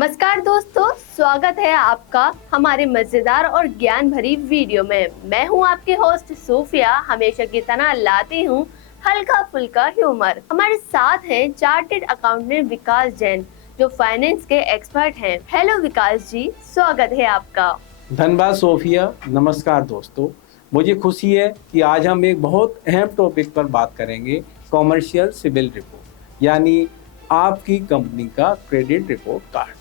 नमस्कार दोस्तों, स्वागत है आपका हमारे मजेदार और ज्ञान भरी वीडियो में। मैं हूं आपके होस्ट सूफिया। हमेशा की तरह लाती हूं हल्का फुल्का ह्यूमर। हमारे साथ हैं चार्टेड अकाउंटेंट विकास जैन, जो फाइनेंस के एक्सपर्ट हैं। हेलो विकास जी, स्वागत है आपका। धन्यवाद सोफिया। नमस्कार दोस्तों, मुझे खुशी है कि आज हम एक बहुत अहम टॉपिक पर बात करेंगे, कॉमर्शियल सिविल रिपोर्ट, यानी आपकी कंपनी का क्रेडिट रिपोर्ट कार्ड।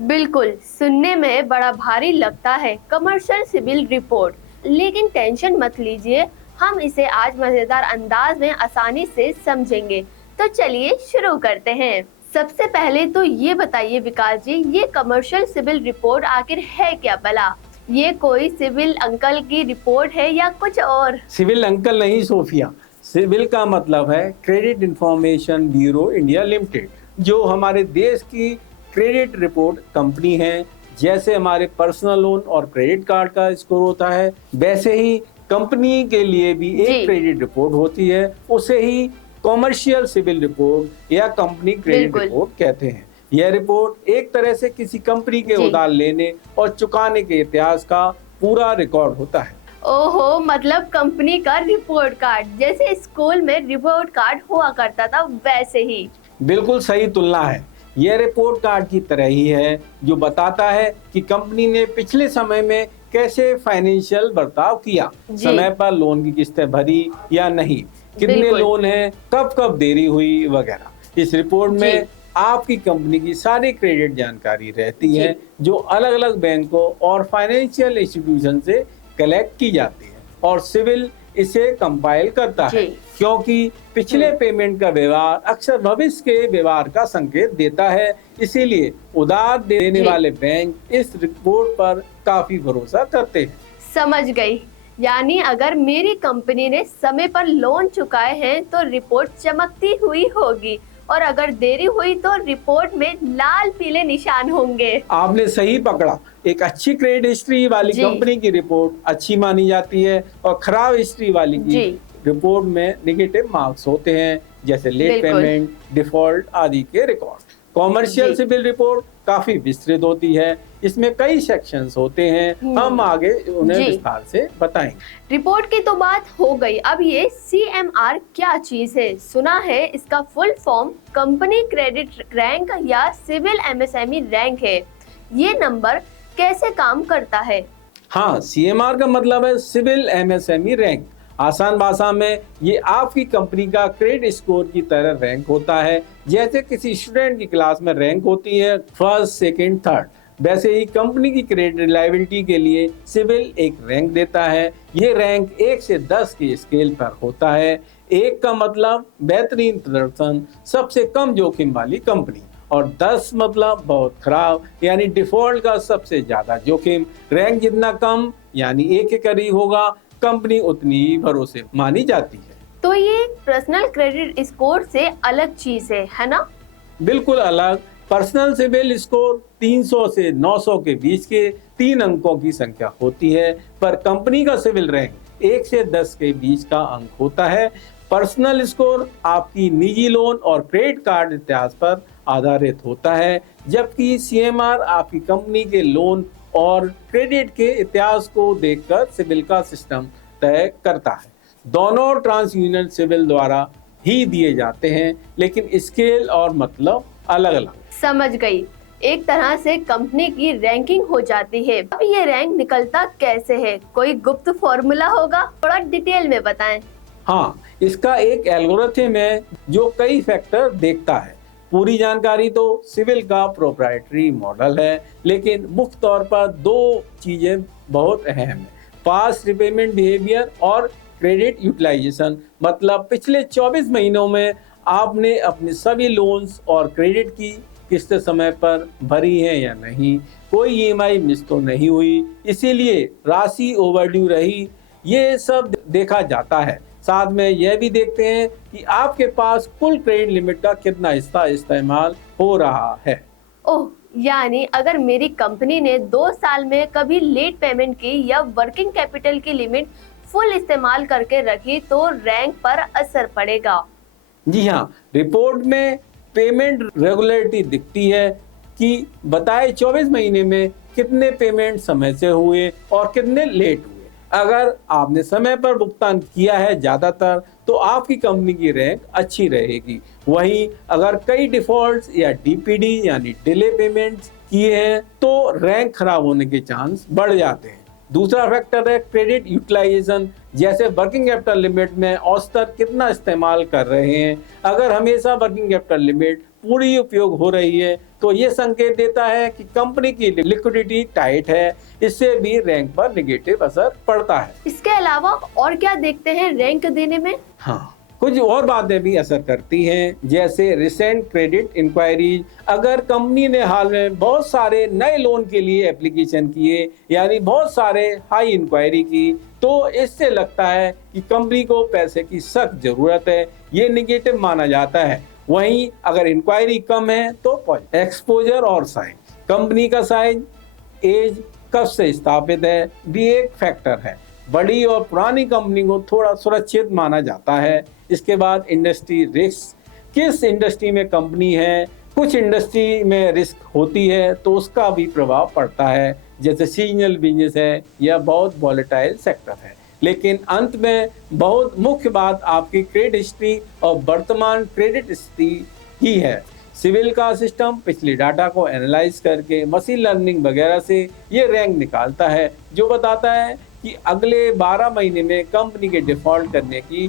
बिल्कुल, सुनने में बड़ा भारी लगता है कमर्शियल सिविल रिपोर्ट, लेकिन टेंशन मत लीजिए, हम इसे आज मजेदार अंदाज में आसानी से समझेंगे। तो चलिए शुरू करते हैं। सबसे पहले तो ये बताइए विकास जी, ये कमर्शियल सिविल रिपोर्ट आखिर है क्या भला? ये कोई सिविल अंकल की रिपोर्ट है या कुछ और? सिविल अंकल नहीं सोफिया, सिविल का मतलब है credit information bureau India limited, जो हमारे देश की क्रेडिट रिपोर्ट कंपनी है। जैसे हमारे पर्सनल लोन और क्रेडिट कार्ड का स्कोर होता है, वैसे ही कंपनी के लिए भी एक क्रेडिट रिपोर्ट होती है। उसे ही कॉमर्शियल सिविल रिपोर्ट या कंपनी क्रेडिट रिपोर्ट कहते हैं। यह रिपोर्ट एक तरह से किसी कंपनी के उधार लेने और चुकाने के इतिहास का पूरा रिकॉर्ड होता है। ओहो, मतलब कंपनी का रिपोर्ट कार्ड, जैसे स्कूल में रिपोर्ट कार्ड हुआ करता था वैसे ही। बिल्कुल सही तुलना है। यह रिपोर्ट कार्ड की तरह ही है, जो बताता है कि कंपनी ने पिछले समय में कैसे फाइनेंशियल बर्ताव किया, समय पर लोन की किस्तें भरी या नहीं, कितने लोन हैं, कब कब देरी हुई वगैरह। इस रिपोर्ट में आपकी कंपनी की सारी क्रेडिट जानकारी रहती है, जो अलग अलग बैंकों और फाइनेंशियल इंस्टीट्यूशन से कलेक्ट की जाती है, और सिविल इसे कंपाइल करता है, क्योंकि पिछले पेमेंट का व्यवहार अक्सर भविष्य के व्यवहार का संकेत देता है। इसीलिए उधार देने वाले बैंक इस रिपोर्ट पर काफी भरोसा करते हैं। समझ गई, यानी अगर मेरी कंपनी ने समय पर लोन चुकाए हैं तो रिपोर्ट चमकती हुई होगी, और अगर देरी हुई तो रिपोर्ट में लाल पीले निशान होंगे। आपने सही पकड़ा। एक अच्छी क्रेडिट हिस्ट्री वाली कंपनी की रिपोर्ट अच्छी मानी जाती है, और खराब हिस्ट्री वाली की रिपोर्ट में नेगेटिव मार्क्स होते हैं, जैसे लेट पेमेंट, डिफॉल्ट आदि के रिकॉर्ड। कॉमर्शियल सिविल रिपोर्ट काफी विस्तृत होती है, इसमें कई सेक्शंस होते हैं, हम आगे उन्हें विस्तार से बताएंगे। रिपोर्ट की तो बात हो गई, अब ये CMR क्या चीज है? सुना है इसका full form company credit rank या सिविल MSME रैंक है। ये नंबर कैसे काम करता है? हाँ, CMR का मतलब है सिविल MSME रैंक। आसान भाषा में ये आपकी कंपनी का क्रेडिट स्कोर की तरह रैंक होता है। जैसे किसी स्टूडेंट की क्लास में रैंक होती है फर्स्ट, सेकंड, थर्ड, वैसे ही कंपनी की क्रेडिट रिलायबिलिटी के लिए सिविल एक रैंक देता है। ये रैंक 1 से 10 के स्केल पर होता है। 1 का मतलब बेहतरीन प्रदर्शन, सबसे कम जोखिम वाली कंपनी, और 10 मतलब बहुत खराब, यानी डिफॉल्ट का सबसे ज्यादा जोखिम। रैंक जितना कम यानी 1 के करीब होगा, कंपनी उतनी ही भरोसे मानी जाती है। तो ये पर्सनल क्रेडिट स्कोर से अलग चीज है ना? बिल्कुल अलग। पर्सनल सिविल स्कोर 300 से 900 के बीच के 3 अंकों की संख्या होती है, पर कंपनी का सिविल रैंक 1 से 10 के बीच का अंक होता है। पर्सनल स्कोर आपकी निजी लोन और क्रेडिट कार्ड इतिहास पर आधारित होता है, जबकि CMR आपकी कंपनी के लोन और क्रेडिट के इतिहास को देखकर सिविल का सिस्टम तय करता है। दोनों ट्रांस यूनियन सिविल द्वारा ही दिए जाते हैं, लेकिन स्केल और मतलब अलग अलग। समझ गई, एक तरह से कंपनी की रैंकिंग हो जाती है। अब ये रैंक निकलता कैसे है? कोई गुप्त फॉर्मूला होगा? थोड़ा डिटेल में बताएं। हाँ, इसका एक एल्गोरिथम है जो कई फैक्टर देखता है। पूरी जानकारी तो सिविल का प्रोप्राइटरी मॉडल है, लेकिन मुख्य तौर पर 2 चीजें बहुत अहम है: पास्ट रिपेमेंट बिहेवियर और क्रेडिट यूटिलाइजेशन। मतलब पिछले 24 महीनों में आपने अपने सभी लोन्स और क्रेडिट की किस्त समय पर भरी है या नहीं, कोई EMI मिस तो नहीं हुई, इसीलिए राशि ओवरड्यू रही, ये सब देखा जाता है। साथ में यह भी देखते हैं कि आपके पास कुल क्रेडिट लिमिट का कितना हिस्सा इस्तेमाल हो रहा है। ओह, यानी अगर मेरी कंपनी ने 2 साल में कभी लेट पेमेंट की या वर्किंग कैपिटल की लिमिट फुल इस्तेमाल करके रखी तो रैंक पर असर पड़ेगा। जी हाँ, रिपोर्ट में पेमेंट रेगुलरिटी दिखती है, कि बताए 24 महीने में कितने पेमेंट समय से हुए और कितने लेट हुए। अगर आपने समय पर भुगतान किया है ज़्यादातर, तो आपकी कंपनी की रैंक अच्छी रहेगी। वहीं अगर कई डिफॉल्ट्स या डीपीडी यानी डिले पेमेंट्स किए हैं, तो रैंक खराब होने के चांस बढ़ जाते हैं। दूसरा फैक्टर है क्रेडिट यूटिलाइजेशन, जैसे वर्किंग कैपिटल लिमिट में औसतन कितना इस्तेमाल कर रहे हैं। अगर हमेशा वर्किंग कैपिटल लिमिट पूरी उपयोग हो रही है, तो ये संकेत देता है कि कंपनी की लिक्विडिटी टाइट है। इससे भी रैंक पर नेगेटिव असर पड़ता है। इसके अलावा और क्या देखते हैं रैंक देने में? हाँ, कुछ और बातें भी असर करती हैं, जैसे रिसेंट क्रेडिट इंक्वायरीज। अगर कंपनी ने हाल में बहुत सारे नए लोन के लिए एप्लीकेशन किए, यानी बहुत सारे हाई इंक्वायरी की, तो इससे लगता है कि कंपनी को पैसे की सख्त जरूरत है। ये नेगेटिव माना जाता है। वहीं अगर इंक्वायरी कम है तो पॉजिटिव। एक्सपोजर और साइज, कंपनी का साइज, एज, कब से स्थापित है, भी एक फैक्टर है। बड़ी और पुरानी कंपनी को थोड़ा सुरक्षित माना जाता है। इसके बाद इंडस्ट्री रिस्क, किस इंडस्ट्री में कंपनी है। कुछ इंडस्ट्री में रिस्क होती है तो उसका भी प्रभाव पड़ता है, जैसे सीजनल बिजनेस है या बहुत वॉलेटाइल सेक्टर है। लेकिन अंत में बहुत मुख्य बात आपकी क्रेडिट हिस्ट्री और वर्तमान क्रेडिट स्थिति ही है। सिविल का सिस्टम पिछले डाटा को एनालाइज करके मशीन लर्निंग वगैरह से ये रैंक निकालता है, जो बताता है कि अगले 12 महीने में कंपनी के डिफॉल्ट करने की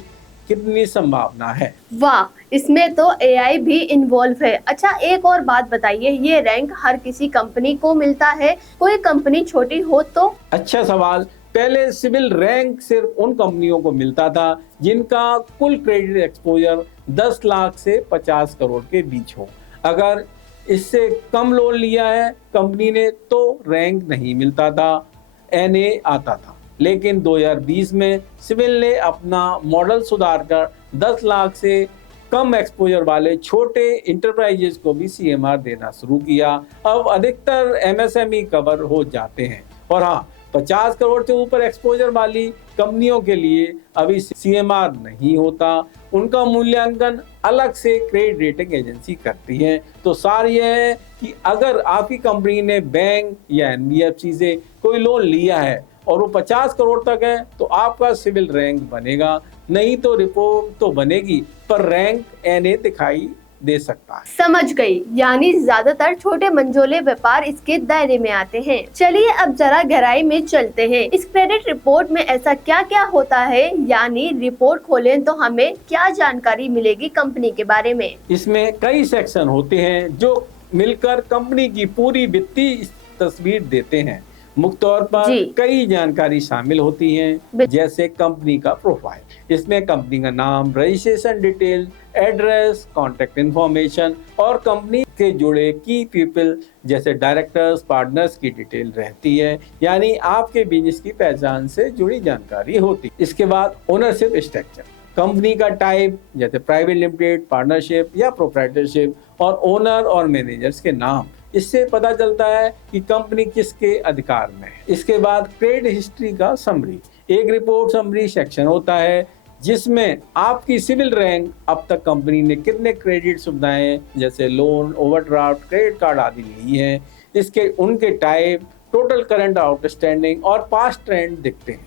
कितनी संभावना है। वाह, इसमें तो एआई भी इन्वॉल्व है। अच्छा, एक और बात बताइए, ये रैंक हर किसी कंपनी को मिलता है? कोई कंपनी छोटी हो तो? अच्छा सवाल। पहले सिविल रैंक सिर्फ उन कंपनियों को मिलता था जिनका कुल क्रेडिट एक्सपोजर 10 लाख से 50 करोड़ के बीच हो। अगर इससे कम लोन लिया है कंपनी ने तो रैंक नहीं मिलता था, एनए आता था। लेकिन 2020 में सिविल ने अपना मॉडल सुधार कर 10 लाख से कम एक्सपोजर वाले छोटे इंटरप्राइजेस को भी सीएमआर देना शुरू किया। अब अधिकतर एमएसएमई कवर हो जाते हैं। और हाँ, 50 करोड़ से ऊपर एक्सपोजर वाली कंपनियों के लिए अभी सीएमआर नहीं होता। उनका मूल्यांकन अलग से क्रेडिट रेटिंग एजेंसी करती है। तो सार यह है कि अगर आपकी कंपनी ने बैंक या एनबीएफसी से कोई लोन लिया है और वो 50 करोड़ तक है, तो आपका सिविल रैंक बनेगा। नहीं तो रिपोर्ट तो बनेगी पर रैंक एनए दिखाई दे सकता है। समझ गई, यानी ज्यादातर छोटे मंझोले व्यापार इसके दायरे में आते हैं। चलिए अब जरा गहराई में चलते हैं। इस क्रेडिट रिपोर्ट में ऐसा क्या क्या होता है, यानी रिपोर्ट खोलें तो हमें क्या जानकारी मिलेगी कंपनी के बारे में? इसमें कई सेक्शन होते हैं जो मिलकर कंपनी की पूरी वित्तीय तस्वीर देते हैं। मुख्य तौर पर कई जानकारी शामिल होती हैं, जैसे कंपनी का प्रोफाइल। इसमें कंपनी का नाम, registration detail, address, contact information और कंपनी के जुड़े की पीपल जैसे डायरेक्टर्स, पार्टनर्स की डिटेल रहती है, यानी आपके बिजनेस की पहचान से जुड़ी जानकारी होती। इसके बाद ओनरशिप स्ट्रक्चर, कंपनी का टाइप जैसे प्राइवेट लिमिटेड, पार्टनरशिप या प्रोप्राइटरशिप, और ओनर और मैनेजर्स के नाम। इससे पता चलता है कि कंपनी किसके अधिकार में है। इसके बाद क्रेडिट हिस्ट्री का समरी, एक रिपोर्ट समरी सेक्शन होता है जिसमें आपकी सिविल रैंक, अब तक कंपनी ने कितने क्रेडिट सुविधाएं जैसे लोन, ओवरड्राफ्ट, क्रेडिट कार्ड आदि ली हैं, इसके उनके टाइप, टोटल करंट आउटस्टैंडिंग और पास्ट ट्रेंड दिखते हैं।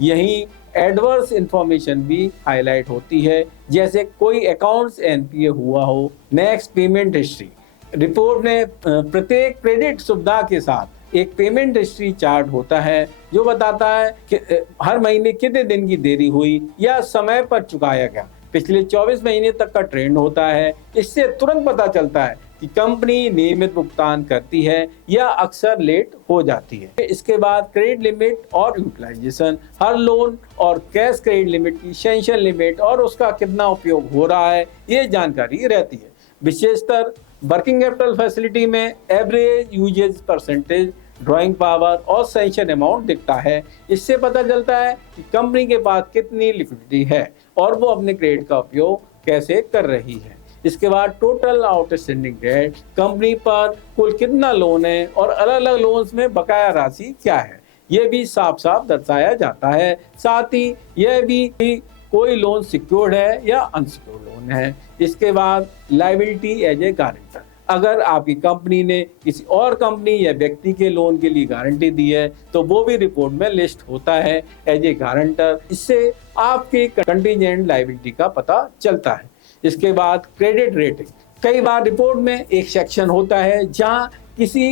यहीं एडवर्स इंफॉर्मेशन भी हाईलाइट होती है, जैसे कोई अकाउंट्स एनपीए हुआ हो। Next, payment history. रिपोर्ट में प्रत्येक क्रेडिट सुविधा के साथ एक पेमेंट हिस्ट्री चार्ट होता है जो बताता है कि हर महीने कितने दिन की देरी हुई या समय पर चुकाया गया। पिछले 24 महीने तक का ट्रेंड होता है। इससे तुरंत पता चलता है कि कंपनी नियमित भुगतान करती है या अक्सर लेट हो जाती है। इसके बाद क्रेडिट लिमिट और यूटिलाइजेशन, हर लोन और कैश क्रेडिट लिमिट की सैंक्शन लिमिट और उसका कितना उपयोग हो रहा है, ये जानकारी रहती है। विशेषतर वर्किंग कैपिटल फैसिलिटी में average usages percentage, drawing power और सैंक्शन अमाउंट दिखता है। इससे पता चलता है कि कंपनी के पास कितनी लिक्विडिटी है और वो अपने क्रेडिट का उपयोग कैसे कर रही है। इसके बाद टोटल आउटस्टैंडिंग डेट, कंपनी पर कुल कितना लोन है और अलग अलग लोन्स में बकाया राशि क्या है, ये भी साफ साफ दर्शाया जाता है। साथ ही यह भी कोई लोन सिक्योर्ड है या अनसिक्योर्ड लोन है। इसके बाद लायबिलिटी एज ए गारंटर, अगर आपकी कंपनी ने किसी और कंपनी या व्यक्ति के लोन के लिए गारंटी दी है तो वो भी रिपोर्ट में लिस्ट होता है एज ए गारंटर। इससे आपके कंटीजेंट लायबिलिटी का पता चलता है। इसके बाद क्रेडिट रेटिंग। कई बार रिपोर्ट में एक सेक्शन होता है जहां किसी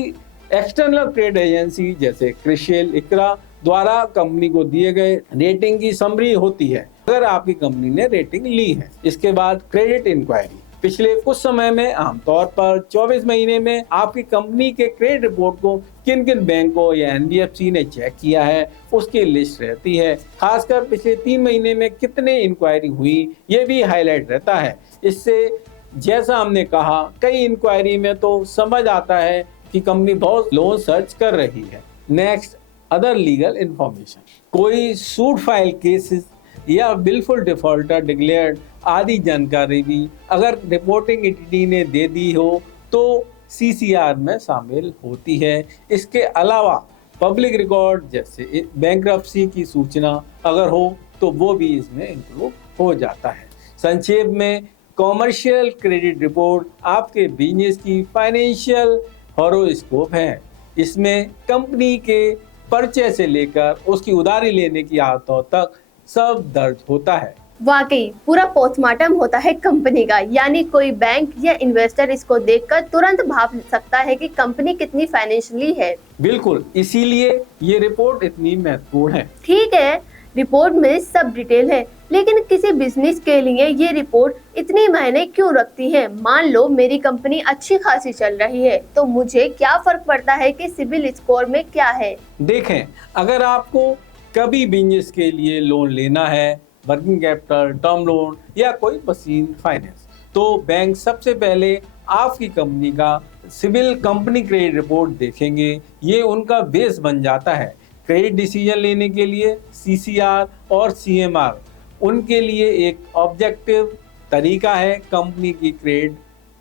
एक्सटर्नल क्रेडिट एजेंसी जैसे क्रिसिल, इक्रा द्वारा कंपनी को दिए गए रेटिंग की समरी होती है अगर आपकी कंपनी ने रेटिंग ली है। इसके बाद क्रेडिट इंक्वायरी। पिछले कुछ समय में आमतौर पर 24 महीने में आपकी कंपनी के क्रेडिट रिपोर्ट को किन किन बैंकों या एनबीएफसी ने चेक किया है उसकी लिस्ट रहती है। खासकर पिछले 3 महीने में कितने इंक्वायरी हुई ये भी हाईलाइट रहता है। इससे जैसा हमने कहा कई इंक्वायरी में तो समझ आता है कि कंपनी बहुत लोन सर्च कर रही है। Next, other legal information. कोई सूट फाइल केसेस या बिलफुल डिफॉल्टर डिक्लेयर्ड आदि जानकारी भी अगर रिपोर्टिंग एंटिटी ने दे दी हो तो सीसीआर में शामिल होती है। इसके अलावा पब्लिक रिकॉर्ड जैसे बैंक्रप्सी की सूचना अगर हो तो वो भी इसमें इंक्लूड हो जाता है। संक्षेप में कॉमर्शियल क्रेडिट रिपोर्ट आपके बिजनेस की फाइनेंशियल हॉरोस्कोप है। इसमें कंपनी के परिचय से लेकर उसकी उधारी लेने की आदतों तक सब दर्ज होता है। वाकई पूरा पोस्टमार्टम होता है कंपनी का, यानी कोई बैंक या इन्वेस्टर इसको देखकर तुरंत भाप सकता है कि कंपनी कितनी फाइनेंशियली है। बिल्कुल, इसीलिए ये रिपोर्ट इतनी महत्वपूर्ण है। ठीक है, रिपोर्ट में सब डिटेल है, लेकिन किसी बिजनेस के लिए ये रिपोर्ट इतनी मायने क्यों रखती है? मान लो मेरी कंपनी अच्छी खासी चल रही है तो मुझे क्या फर्क पड़ता है कि सिबिल स्कोर में क्या है? देखें, अगर आपको कभी बिजनेस के लिए लोन लेना है, वर्किंग कैपिटल, टर्म लोन या कोई मशीन फाइनेंस, तो बैंक सबसे पहले आपकी कंपनी का सिविल कंपनी क्रेडिट रिपोर्ट देखेंगे। ये उनका बेस बन जाता है। क्रेडिट डिसीजन लेने के लिए सीसीआर और सीएमआर उनके लिए एक ऑब्जेक्टिव तरीका है कंपनी की क्रेडिट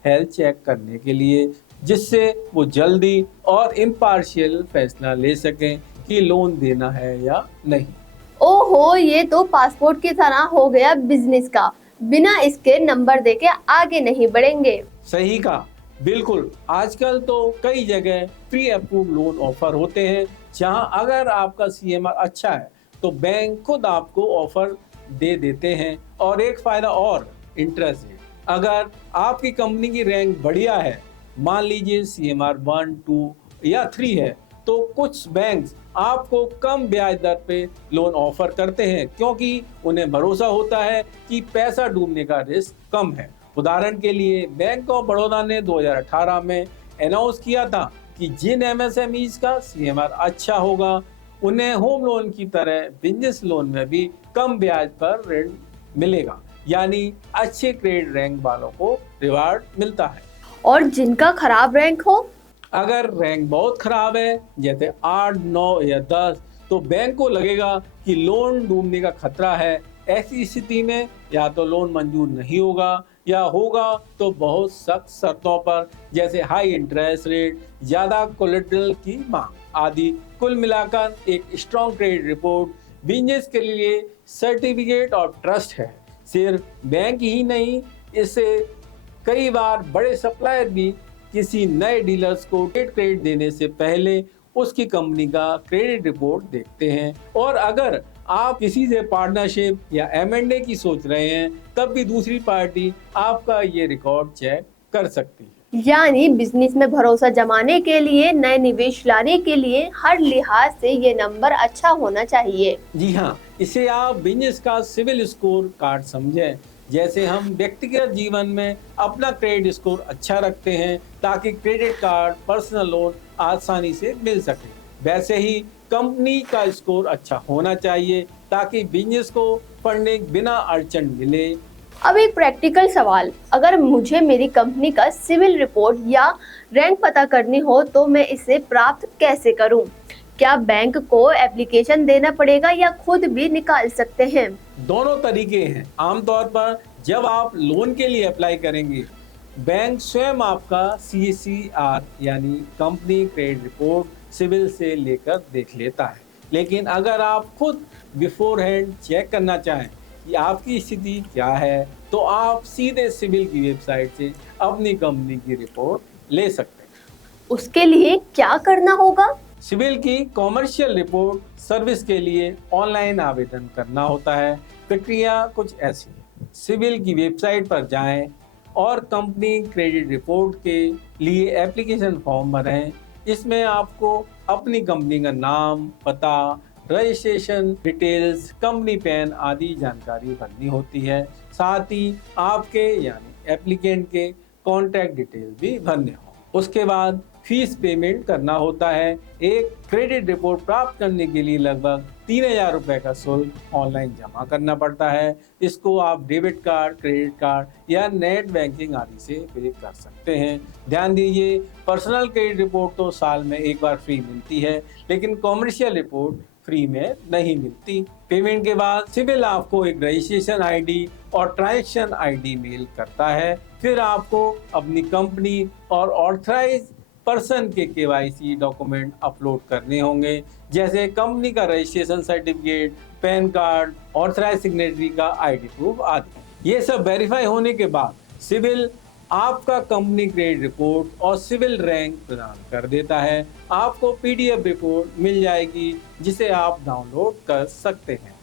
हेल्थ चेक करने के लिए, जिससे वो जल्दी और इम्पार्शियल फैसला ले सकें कि लोन देना है या नहीं। ओहो, ये तो पासपोर्ट की तरह हो गया बिजनेस का, बिना इसके नंबर देके आगे नहीं बढ़ेंगे। सही कहा, बिल्कुल। आजकल तो कई जगह प्री अप्रूव लोन ऑफर होते हैं जहां अगर आपका सीएमआर अच्छा है तो बैंक खुद आपको ऑफर दे देते हैं। और एक फायदा और, इंटरेस्ट रेट। अगर आपकी कंपनी की रैंक बढ़िया है, मान लीजिए सीएमआर 1, 2 या 3 है, तो कुछ बैंक्स आपको कम ब्याज दर पे लोन ऑफर करते हैं क्योंकि उन्हें भरोसा होता है कि पैसा डूबने का रिस्क कम है। उदाहरण के लिए बैंक ऑफ बड़ौदा ने 2018 में अनाउंस किया था कि जिन एमएसएमईज का सीएमआर अच्छा होगा उन्हें होम लोन की तरह बिजनेस लोन में भी कम ब्याज पर ऋण मिलेगा, यानी अच्छे क्रेडिट रैंक वालों को रिवार्ड मिलता है। और जिनका खराब रैंक हो, अगर रैंक बहुत खराब है जैसे 8, 9 या 10, तो बैंक को लगेगा कि लोन डूबने का खतरा है। ऐसी स्थिति में या तो लोन मंजूर नहीं होगा या होगा तो बहुत सख्त शर्तों पर, जैसे हाई इंटरेस्ट रेट, ज्यादा कोलेटरल की मांग आदि। कुल मिलाकर एक स्ट्रॉन्ग क्रेडिट रिपोर्ट बिजनेस के लिए सर्टिफिकेट ऑफ ट्रस्ट है। सिर्फ बैंक ही नहीं, इससे कई बार बड़े सप्लायर भी किसी नए डीलर्स को क्रेडिट देने से पहले उसकी कंपनी का क्रेडिट रिपोर्ट देखते हैं। और अगर आप किसी से पार्टनरशिप या एमएंडए की सोच रहे हैं तब भी दूसरी पार्टी आपका ये रिकॉर्ड चेक कर सकती है। यानी बिजनेस में भरोसा जमाने के लिए, नए निवेश लाने के लिए हर लिहाज से ये नंबर अच्छा होना चाहिए। जी हाँ, इसे आप बिजनेस का सिविल स्कोर कार्ड समझें। जैसे हम व्यक्तिगत जीवन में अपना क्रेडिट स्कोर अच्छा रखते हैं ताकि क्रेडिट कार्ड, पर्सनल लोन आसानी से मिल सके, वैसे ही कंपनी का स्कोर अच्छा होना चाहिए ताकि बिजनेस को फंडिंग बिना अड़चन मिले। अब एक प्रैक्टिकल सवाल, अगर मुझे मेरी कंपनी का सिविल रिपोर्ट या रैंक पता करनी हो तो मैं इसे प्राप्त कैसे करूं? क्या बैंक को एप्लीकेशन देना पड़ेगा या खुद भी निकाल सकते हैं? दोनों तरीके हैं। आमतौर पर जब आप लोन के लिए अप्लाई करेंगे, बैंक स्वयं आपका सीसीआर यानी कंपनी क्रेडिट रिपोर्ट सिविल से लेकर देख लेता है। लेकिन अगर आप खुद बिफोर हैंड चेक करना चाहें कि आपकी स्थिति क्या है, तो आप सीधे सिविल की वेबसाइट से अपनी कंपनी की रिपोर्ट ले सकते हैं। उसके लिए क्या करना होगा? सिविल की कॉमर्शियल रिपोर्ट सर्विस के लिए ऑनलाइन आवेदन करना होता है। प्रक्रिया कुछ ऐसी है। सिविल की वेबसाइट पर जाएं और कंपनी क्रेडिट रिपोर्ट के लिए एप्लीकेशन फॉर्म भरें। इसमें आपको अपनी कंपनी का नाम, पता, रजिस्ट्रेशन डिटेल्स, कंपनी पैन आदि जानकारी भरनी होती है। साथ ही आपके यानी एप्लीकेंट के कॉन्टैक्ट डिटेल भी भरने हों। उसके बाद फीस पेमेंट करना होता है। एक क्रेडिट रिपोर्ट प्राप्त करने के लिए लगभग 3,000 रुपए का शुल्क ऑनलाइन जमा करना पड़ता है। इसको आप डेबिट कार्ड, क्रेडिट कार्ड या नेट बैंकिंग आदि से पे कर सकते हैं। ध्यान दीजिए, पर्सनल क्रेडिट रिपोर्ट तो साल में एक बार फ्री मिलती है, लेकिन कॉमर्शियल रिपोर्ट फ्री में नहीं मिलती। पेमेंट के बाद सिविल आपको एक रजिस्ट्रेशन आईडी और ट्रांजैक्शन आईडी मेल करता है। फिर आपको अपनी कंपनी और ऑथराइज पर्सन के केवाईसी डॉक्यूमेंट अपलोड करने होंगे, जैसे कंपनी का registration certificate, PAN card, authorise signatory का आईडी प्रूफ आदि। ये सब वेरीफाई होने के बाद सिविल आपका कंपनी क्रेडिट रिपोर्ट और सिविल रैंक प्रदान कर देता है। आपको पीडीएफ रिपोर्ट मिल जाएगी, जिसे आप डाउनलोड कर सकते हैं।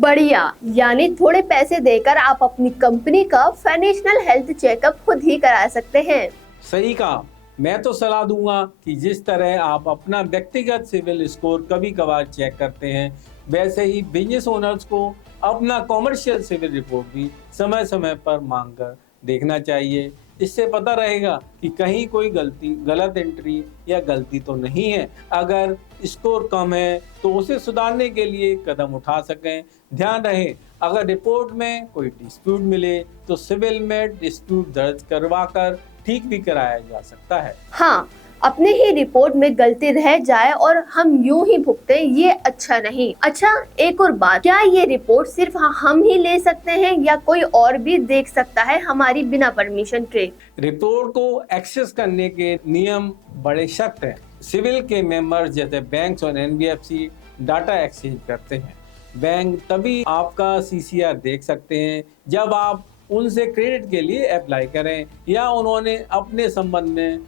बढ़िया, यानी थोड़े पैसे देकर आप अपनी कंपनी का फाइनेंशियल हेल्थ चेकअप खुद ही करा सकते हैं। सही कहा। मैं तो सलाह दूंगा कि जिस तरह आप अपना व्यक्तिगत सिविल स्कोर कभी कभार चेक करते हैं, वैसे ही बिजनेस ओनर्स को अपना कॉमर्शियल सिविल रिपोर्ट भी समय समय पर मांग कर देखना चाहिए। इससे पता रहेगा कि कहीं कोई गलत एंट्री या गलती तो नहीं है। अगर स्कोर कम है तो उसे सुधारने के लिए कदम उठा सकें। ध्यान रहे, अगर रिपोर्ट में कोई डिस्प्यूट मिले तो सिविल में डिस्प्यूट दर्ज करवाकर ठीक भी कराया जा सकता है। हाँ, अपने ही रिपोर्ट में गलती रह जाए और हम यूं ही भुगते, ये अच्छा नहीं। अच्छा, एक और बात, क्या ये रिपोर्ट सिर्फ हम ही ले सकते हैं या कोई और भी देख सकता है हमारी बिना परमिशन के? रिपोर्ट को एक्सेस करने के नियम बड़े सख्त हैं। सिविल के मेंबर्स जैसे बैंक्स और एनबीएफसी डाटा एक्सचेंज करते हैं। बैंक तभी आपका सीसीआर देख सकते हैं जब आप उनसे क्रेडिट के लिए अप्लाई करें या उन्होंने अपने संबंध में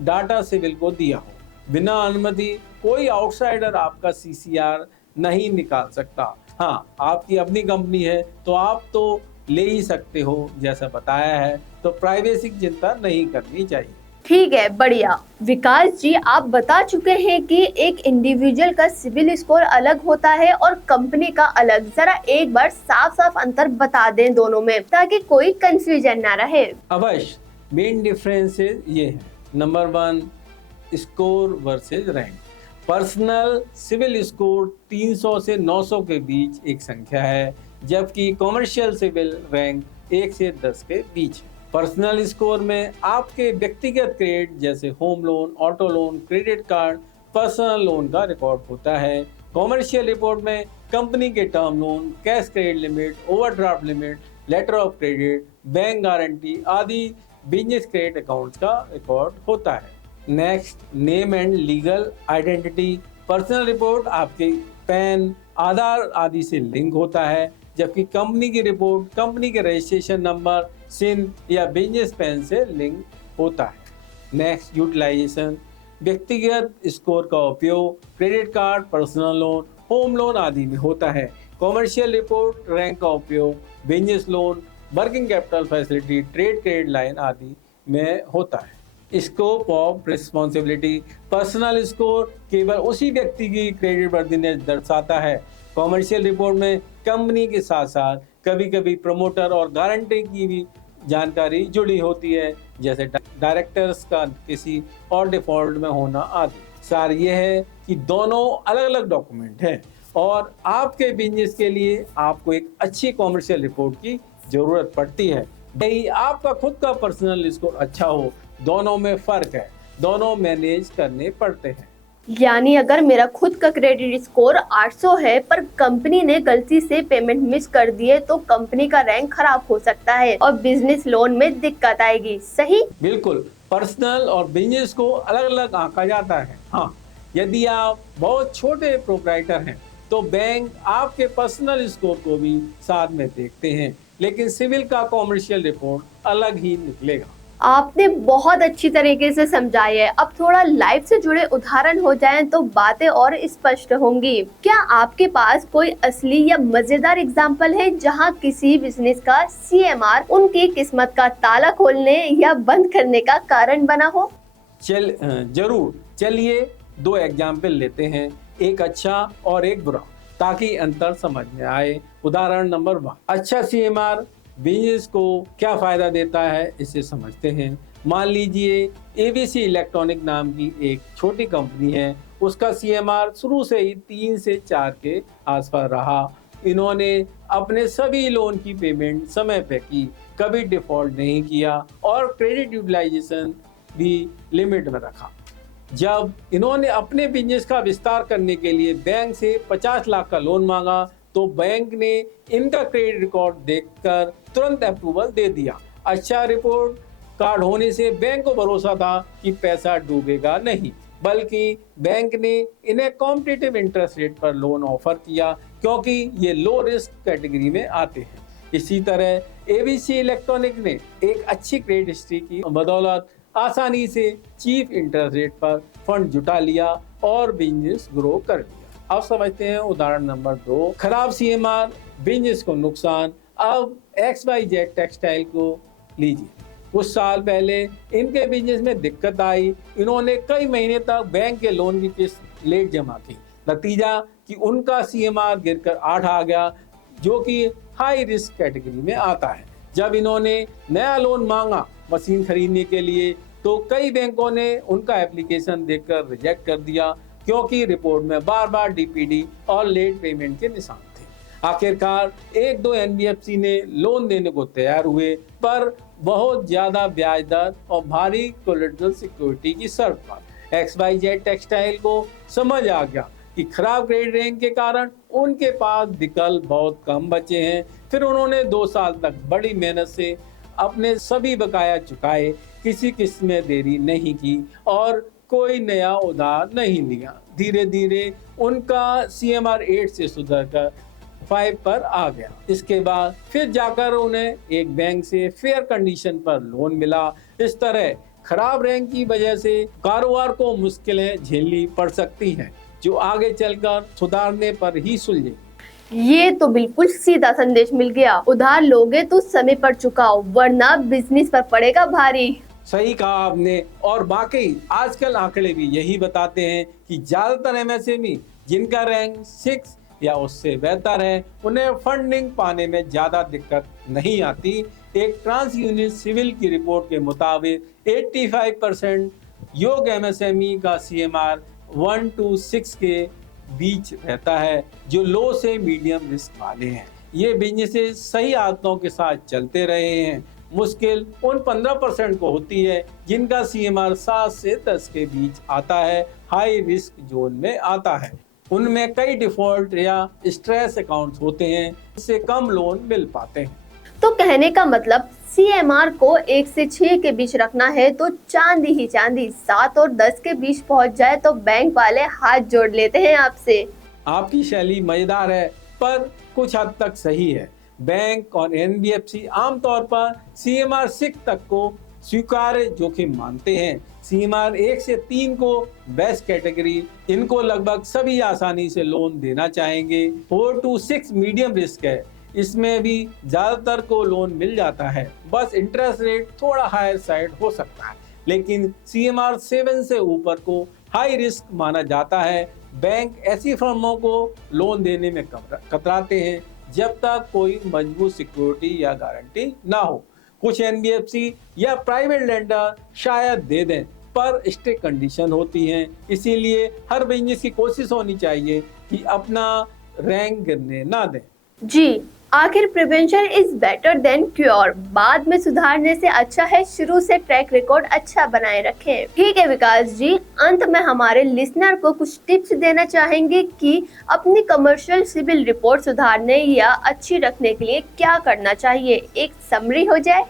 डाटा सिविल को दिया हो। बिना अनुमति कोई आउटसाइडर आपका सीसीआर नहीं निकाल सकता। हाँ, आपकी अपनी कंपनी है तो आप तो ले ही सकते हो जैसा बताया है, तो प्राइवेसी की चिंता नहीं करनी चाहिए। ठीक है, बढ़िया। विकास जी, आप बता चुके हैं कि एक इंडिविजुअल का सिविल स्कोर अलग होता है और कंपनी का अलग। जरा एक बार साफ साफ अंतर बता दें दोनों में, ताकि कोई कंफ्यूजन ना रहे। अवश्य। मेन डिफरेंसेस ये है। Number 1, score versus rank. Personal CIBIL score 300 से 900 के बीच एक संख्या है, जबकि कॉमर्शियल सिविल रैंक 1 से 10 के बीच है। पर्सनल स्कोर में आपके व्यक्तिगत क्रेडिट जैसे home loan, auto loan, credit card, personal loan का रिकॉर्ड होता है। कॉमर्शियल रिपोर्ट में कंपनी के term loan, cash credit limit, overdraft limit, letter of credit, bank guarantee आदि बिजनेस क्रेडिट अकाउंट्स का रिकॉर्ड होता है। Next, name and legal identity. Personal report आपके पैन, आधार आदि से लिंक होता है, जबकि कंपनी की रिपोर्ट कंपनी के रजिस्ट्रेशन नंबर, सिन या बिजनेस पैन से लिंक होता है। Next, utilisation. व्यक्तिगत स्कोर का उपयोग credit card, personal loan, home loan आदि में होता है। कॉमर्शियल रिपोर्ट रैंक का उपयोग business loan, working capital facility, trade credit line आदि में होता है। Scope of responsibility. Personal score केवल उसी व्यक्ति की क्रेडिट वर्दीनेस दर्शाता है। कॉमर्शियल रिपोर्ट में कंपनी के साथ साथ कभी कभी प्रमोटर और गारंटी की भी जानकारी जुड़ी होती है, जैसे डायरेक्टर्स का किसी और डिफॉल्ट में होना आदि। सार ये है कि दोनों अलग अलग डॉक्यूमेंट हैं और आपके बिजनेस के लिए आपको एक अच्छी कॉमर्शियल रिपोर्ट की जरूरत पड़ती है। यही आपका खुद का पर्सनल स्कोर अच्छा हो, दोनों में फर्क है, दोनों मैनेज करने पड़ते हैं। यानी अगर मेरा खुद का क्रेडिट स्कोर 800 है पर कंपनी ने गलती से पेमेंट मिस कर दिए तो कंपनी का रैंक खराब हो सकता है और बिजनेस लोन में दिक्कत आएगी। सही? बिल्कुल। पर्सनल और बिजनेस को अलग अलग आंका जाता है। हाँ, यदि आप बहुत छोटे प्रोप्राइटर हैं तो बैंक आपके पर्सनल स्कोर को भी साथ में देखते हैं, लेकिन सिविल का कॉमर्शियल रिपोर्ट अलग ही निकलेगा। आपने बहुत अच्छी तरीके से समझाया है। अब थोड़ा लाइफ से जुड़े उदाहरण हो जाएं तो बातें और स्पष्ट होंगी। क्या आपके पास कोई असली या मजेदार एग्जाम्पल है जहां किसी बिजनेस का सीएमआर उनकी किस्मत का ताला खोलने या बंद करने का कारण बना हो? जरूर, चलिए 2 एग्जाम्पल लेते हैं, एक अच्छा और एक बुरा, ताकि अंतर समझ में आए। उदाहरण नंबर 1, अच्छा सीएमआर बिजनेस को क्या फायदा देता है, इसे समझते हैं। मान लीजिए एबीसी इलेक्ट्रॉनिक नाम की एक छोटी कंपनी है, उसका सीएमआर शुरू से ही 3 से 4 के आसपास रहा। इन्होंने अपने सभी लोन की पेमेंट समय पे की, कभी डिफॉल्ट नहीं किया और क्रेडिट यूटिलाइजेशन भी लिमिट में रखा। जब इन्होंने अपने बिजनेस का विस्तार करने के लिए बैंक से 50 लाख का लोन मांगा तो बैंक ने इनका क्रेडिट रिकॉर्ड देखकर तुरंत अप्रूवल दे दिया। अच्छा रिपोर्ट कार्ड होने से बैंक को भरोसा था कि पैसा डूबेगा नहीं, बल्कि बैंक ने इन्हें कॉम्पिटिटिव इंटरेस्ट रेट पर लोन ऑफर किया, क्योंकि ये लो रिस्क कैटेगरी में आते हैं। इसी तरह एबीसी इलेक्ट्रॉनिक ने एक अच्छी क्रेडिट हिस्ट्री की बदौलत आसानी से चीप इंटरेस्ट रेट पर फंड जुटा लिया और बिजनेस ग्रो कर लिया। अब समझते हैं उदाहरण नंबर 2, खराब सीएमआर बिजनेस को नुकसान। अब XYZ टेक्सटाइल को लीजिए। कुछ साल पहले इनके बिजनेस में दिक्कत आई, इन्होंने कई महीने तक बैंक के लोन की किस्त लेट जमा की। नतीजा कि उनका सीएमआर गिरकर 8 आ गया, जो कि हाई रिस्क कैटेगरी में आता है। जब इन्होंने नया लोन मांगा मशीन खरीदने के लिए तो कई बैंकों ने उनका एप्लीकेशन देखकर रिजेक्ट कर दिया, क्योंकि रिपोर्ट में बार बार डीपीडी और लेट पेमेंट के निशान थे। आखिरकार 1-2 एनबीएफसी ने लोन देने को तैयार हुए, पर बहुत ज्यादा ब्याज दर और भारी कोलेटरल सिक्योरिटी की शर्त पर। XYZ टेक्सटाइल को समझ आ गया कि खराब क्रेडिट रेटिंग के कारण उनके पास विकल्प बहुत कम बचे हैं। फिर उन्होंने 2 साल तक बड़ी मेहनत से अपने सभी बकाया चुकाए, किसी किस्त में देरी नहीं की और कोई नया उधार नहीं लिया। धीरे धीरे उनका सीएमआर 8 से सुधरकर 5 पर आ गया। इसके बाद फिर जाकर उन्हें एक बैंक से फेयर कंडीशन पर लोन मिला। इस तरह खराब रैंक की वजह से कारोबार को मुश्किलें झेलनी पड़ सकती हैं, जो आगे चलकर सुधारने पर ही सुलझेगी। ये तो बिल्कुल सीधा संदेश मिल गया। उधार लोगे तो समय पर चुकाओ, वरना बिजनेस पर पड़ेगा भारी। सही कहा आपने। और वाकई आजकल आंकड़े भी यही बताते हैं कि ज्यादातर एमएसएमई जिनका रैंक 6 या उससे बेहतर है, उन्हें फंडिंग पाने में ज्यादा दिक्कत नहीं आती। एक ट्रांस यूनिट सिविल की रिपोर्ट के मुताबिक 85% योग एमएसएमई का सीएमआर 1 to 6 के बीच रहता है, जो लो से मीडियम रिस्क वाले हैं। ये बिजनेसेस सही आदतों के साथ चलते रहे हैं। मुश्किल उन 15% को होती है जिनका सीएमआर 7 से 10 के बीच आता है, हाई रिस्क जोन में आता है। उनमें कई डिफॉल्ट या स्ट्रेस अकाउंट्स होते हैं, इससे कम लोन मिल पाते हैं। तो कहने का मतलब सीएमआर को 1 से 6 के बीच रखना है तो चांदी ही चांदी। 7 और 10 के बीच पहुंच जाए तो बैंक वाले हाथ जोड़ लेते हैं आपसे। आपकी शैली मजेदार है, पर कुछ हद तक सही है। बैंक और एनबीएफसी आमतौर पर सीएमआर 6 तक को स्वीकार्य जोखिम मानते हैं। सीएमआर 1 से 3 को बेस्ट कैटेगरी, इनको लगभग सभी आसानी से लोन देना चाहेंगे। 4 to 6 मीडियम रिस्क है, इसमें भी ज्यादातर को लोन मिल जाता है, बस इंटरेस्ट रेट थोड़ा हायर साइड हो सकता है। लेकिन सीएमआर 7 से ऊपर को हाई रिस्क माना जाता है। बैंक ऐसी फर्मों को लोन देने में कतराते हैं जब तक कोई मजबूत सिक्योरिटी या गारंटी ना हो। कुछ एनबीएफसी या प्राइवेट लेंडर शायद दे दें, पर स्ट्रिक्ट कंडीशन होती हैं। इसीलिए हर बिजनेस की कोशिश होनी चाहिए कि अपना रैंक गिरने ना दें। जी, आखिर prevention is better than cure. बाद में सुधारने से अच्छा है शुरू से ट्रैक रिकॉर्ड अच्छा बनाए रखें। ठीक है विकास जी, अंत में हमारे लिसनर को कुछ टिप्स देना चाहेंगे कि अपनी कमर्शियल सिविल रिपोर्ट सुधारने या अच्छी रखने के लिए क्या करना चाहिए, एक समरी हो जाए।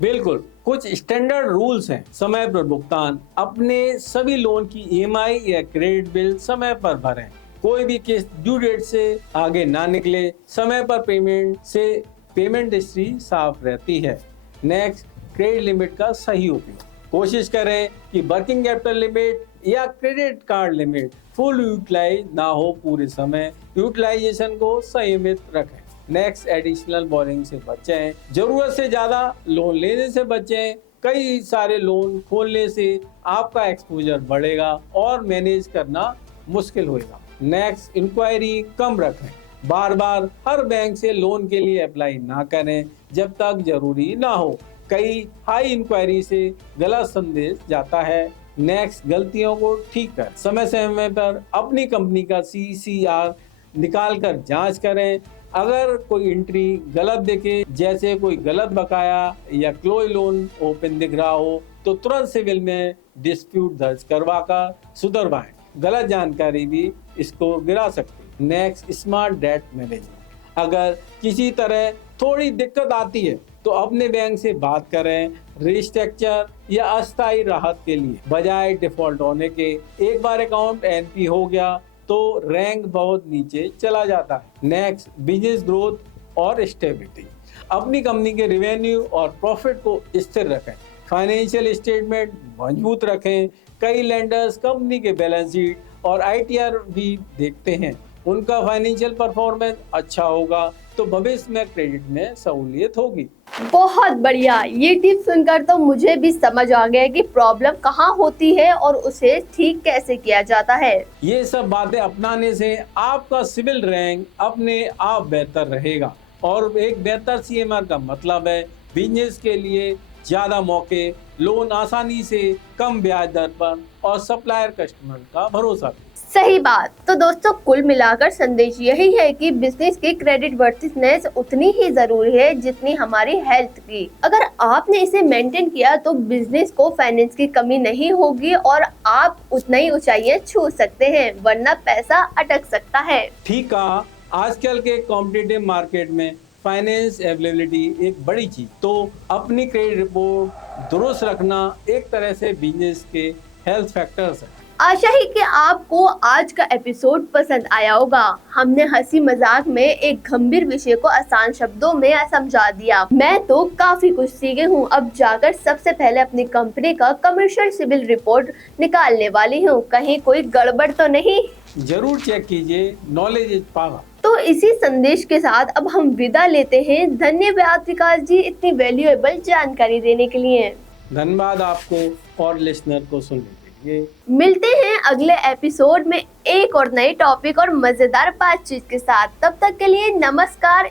बिल्कुल, कुछ स्टैंडर्ड रूल्स हैं। समय पर भुगतान, अपने सभी लोन की ईएमआई या क्रेडिट बिल समय पर भरें, कोई भी किस्त ड्यू डेट से आगे ना निकले, समय पर पेमेंट से पेमेंट हिस्ट्री साफ रहती है। नेक्स्ट, क्रेडिट लिमिट का सही उपयोग। कोशिश करें कि वर्किंग कैपिटल लिमिट या credit card limit full utilise ना हो पूरे समय। यूटिलाइजेशन को संयमित रखें। नेक्स्ट, एडिशनल बोरिंग से बचें। जरूरत से ज्यादा लोन लेने से बचें। कई सारे लोन खोलने से आपका एक्सपोजर बढ़ेगा और मैनेज करना मुश्किल होगा। नेक्स्ट, इंक्वायरी कम रखें। बार बार हर बैंक से लोन के लिए अप्लाई ना करें जब तक जरूरी ना हो। कई हाई इंक्वायरी से गलत संदेश जाता है। नेक्स्ट, गलतियों को ठीक कर समय समय पर अपनी कंपनी का CCR निकाल कर जांच करें। अगर कोई एंट्री गलत दिखे, जैसे कोई गलत बकाया या क्लोज लोन ओपन दिख रहा हो, तो तुरंत सिविल में डिस्प्यूट दर्ज करवा कर सुधरवाएं। गलत जानकारी भी इसको गिरा सकती है। Next, smart debt management. अगर किसी तरह थोड़ी दिक्कत आती है तो अपने बैंक से बात करें। रिस्ट्रक्चर या अस्थायी राहत के लिए बजाय डिफॉल्ट होने के। एक बार अकाउंट NP हो गया तो रैंक बहुत नीचे चला जाता है। नेक्स्ट, बिजनेस ग्रोथ और स्टेबिलिटी। अपनी कंपनी के रेवेन्यू और प्रॉफिट को स्थिर रखें। फाइनेंशियल स्टेटमेंट मजबूत रखें। कई लेंडर्स कंपनी के बैलेंस शीट और ITR भी देखते हैं। उनका फाइनेंशियल परफॉर्मेंस अच्छा होगा तो भविष्य में क्रेडिट में सहूलियत होगी। बहुत बढ़िया। ये टिप सुनकर तो मुझे भी समझ आ गया कि प्रॉब्लम कहाँ होती है और उसे ठीक कैसे किया जाता है। ये सब बातें अपनाने से आपका सिविल रैंक अपने आप बेहतर रहेगा और एक बेहतर CMR का मतलब है बिजनेस के लिए ज्यादा मौके, लोन आसानी से कम ब्याज दर पर और सप्लायर कस्टमर का भरोसा। सही बात। तो दोस्तों, कुल मिलाकर संदेश यही है कि बिजनेस की क्रेडिट वर्थीनेस उतनी ही जरूरी है जितनी हमारी हेल्थ की। अगर आपने इसे मेंटेन किया तो बिजनेस को फाइनेंस की कमी नहीं होगी और आप उतना ही ऊंचाइयां छू सकते हैं, वरना पैसा अटक सकता है। ठीक कहा। आजकल के कॉम्पिटिटिव मार्केट में फाइनेंस अवेलेबिलिटी एक बड़ी चीज, तो अपनी क्रेडिट रिपोर्ट दुरुस्त रखना एक तरह से बिजनेस के हेल्थ फैक्टर्स है। आशा है कि आपको आज का एपिसोड पसंद आया होगा। हमने हंसी मजाक में एक गंभीर विषय को आसान शब्दों में समझा दिया। मैं तो काफी कुछ सीखे हूँ। अब जाकर सबसे पहले अपनी कंपनी का कमर्शियल सिविल रिपोर्ट निकालने वाली हूँ। कहीं कोई गड़बड़ तो नहीं? जरूर चेक कीजिए। Knowledge is power. तो इसी संदेश के साथ अब हम विदा लेते हैं। धन्यवाद विकास जी, इतनी वैल्यूएबल जानकारी देने के लिए। धन्यवाद आपको और लिसनर को सुनने के लिए। मिलते हैं अगले एपिसोड में एक और नए टॉपिक और मजेदार बातचीत के साथ। तब तक के लिए नमस्कार।